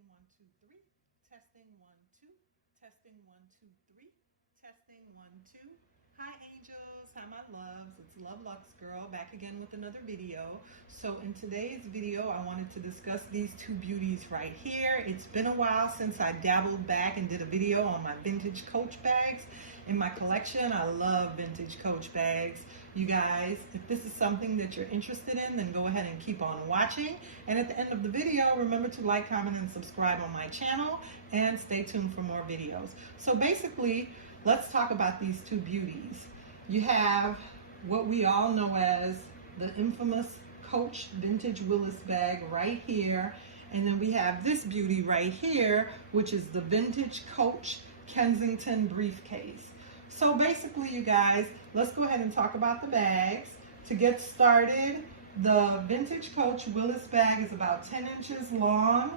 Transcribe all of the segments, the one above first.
Testing 1, 2, 3. Testing 1, 2. Testing 1, 2, 3. Testing 1, 2. Hi angels, hi my loves. It's lvluxegirl back again with another video. So in today's video, I wanted to discuss these two beauties right here. It's been a while since I dabbled back and did a video on my vintage Coach bags in my collection. I love vintage Coach bags. You guys, if this is something that you're interested in, then go ahead and keep on watching. And at the end of the video, remember to like, comment, and subscribe on my channel, and stay tuned for more videos. So basically, let's talk about these two beauties. You have what we all know as the infamous Coach Vintage Willis bag right here. And then we have this beauty right here, which is the vintage Coach Kensington Briefcase. So basically, you guys, let's go ahead and talk about the bags. To get started, the vintage Coach Willis bag is about 10 inches long.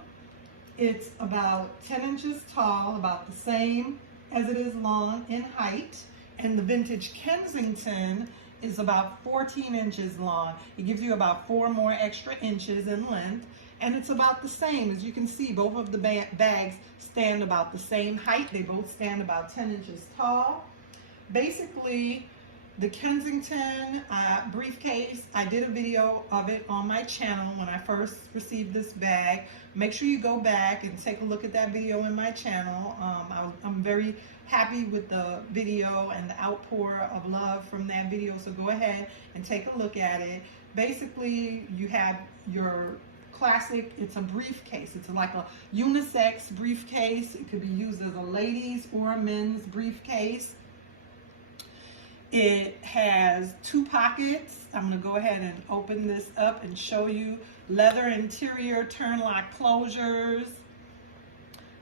It's about 10 inches tall, about the same as it is long in height. And the vintage Kensington is about 14 inches long. It gives you about 4 more extra inches in length. And it's about the same. As you can see, both of the bags stand about the same height. They both stand about 10 inches tall. Basically, the Kensington briefcase, I did a video of it on my channel when I first received this bag. Make sure you go back and take a look at that video in my channel. I'm very happy with the video and the outpour of love from that video, so go ahead and take a look at it. Basically, you have your classic, it's a briefcase. It's like a unisex briefcase. It could be used as a ladies or a men's briefcase. It has 2 pockets. I'm going to go ahead and open this up and show you. Leather interior, turn lock closures.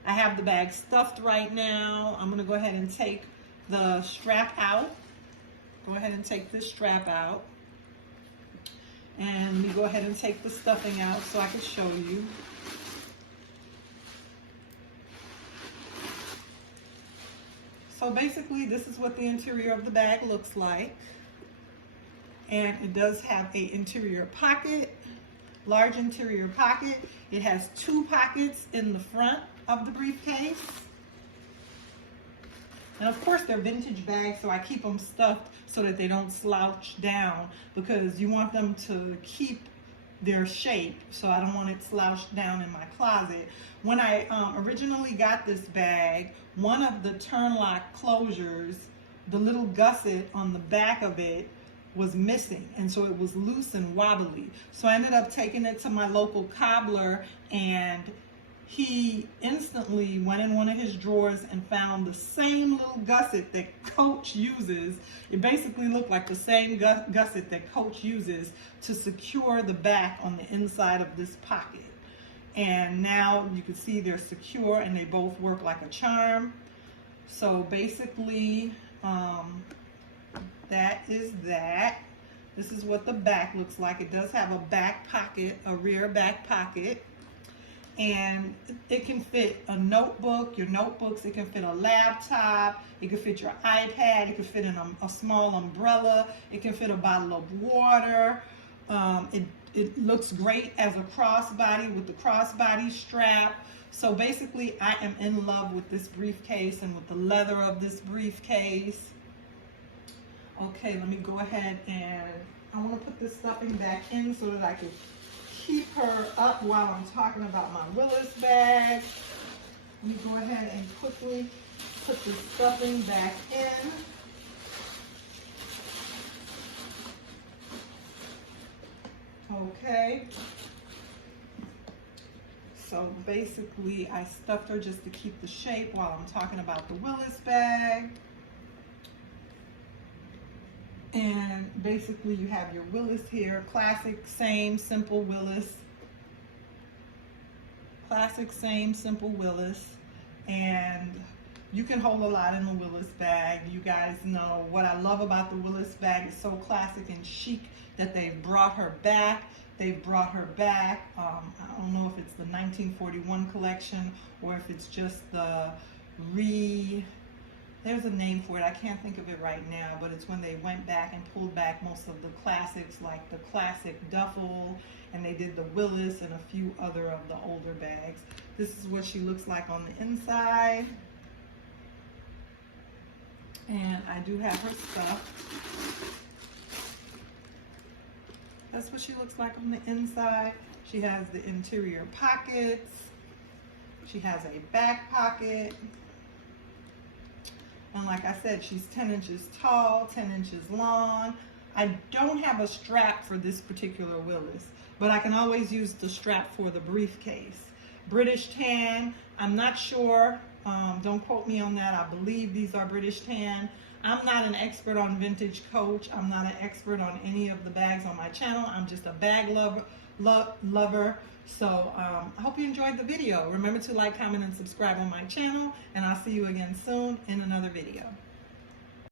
I have the bag stuffed right now. I'm going to go ahead and take the strap out. Go ahead and take this strap out. And let me go ahead and take the stuffing out so I can show you. So basically, this is what the interior of the bag looks like. And it does have an interior pocket, large interior pocket. It has 2 pockets in the front of the briefcase. And of course, they're vintage bags, so I keep them stuffed so that they don't slouch down, because you want them to keep their shape, so I don't want it slouched down in my closet. When I originally got this bag, one of the turn lock closures, the little gusset on the back of it was missing, and so it was loose and wobbly. So I ended up taking it to my local cobbler, and he instantly went in one of his drawers and found the same little gusset that Coach uses. It basically looked like the same gusset that Coach uses to secure the back on the inside of this pocket. And now you can see they're secure and they both work like a charm. So basically, that is that. This is what the back looks like. It does have a back pocket, a rear back pocket. And it can fit a notebook, your notebooks, it can fit a laptop, it can fit your iPad, it can fit in a small umbrella, it can fit a bottle of water. It looks great as a crossbody with the crossbody strap. So basically, I am in love with this briefcase and with the leather of this briefcase. Okay, let me go ahead and I want to put this stuffing back in so that I can keep her up while I'm talking about my Willis bag. Let me go ahead and quickly put the stuffing back in. Okay. So basically, I stuffed her just to keep the shape while I'm talking about the Willis bag. And basically, you have your Willis here, classic, same, simple Willis. Classic, same, simple Willis. And you can hold a lot in a Willis bag. You guys know what I love about the Willis bag. It's so classic and chic that they've brought her back. They've brought her back. I don't know if it's the 1941 collection or if it's just the there's a name for it, I can't think of it right now, but it's when they went back and pulled back most of the classics, like the classic duffel and they did the Willis and a few other of the older bags. This is what she looks like on the inside. And I do have her stuff. That's what she looks like on the inside. She has the interior pockets. She has a back pocket. And like I said, she's 10 inches tall, 10 inches long. I don't have a strap for this particular Willis, but I can always use the strap for the briefcase. British tan, I'm not sure. Don't quote me on that. I believe these are British tan. I'm not an expert on vintage Coach. I'm not an expert on any of the bags on my channel. I'm just a bag lover. So I hope you enjoyed the video. Remember to like, comment, and subscribe on my channel, and I'll see you again soon in another video.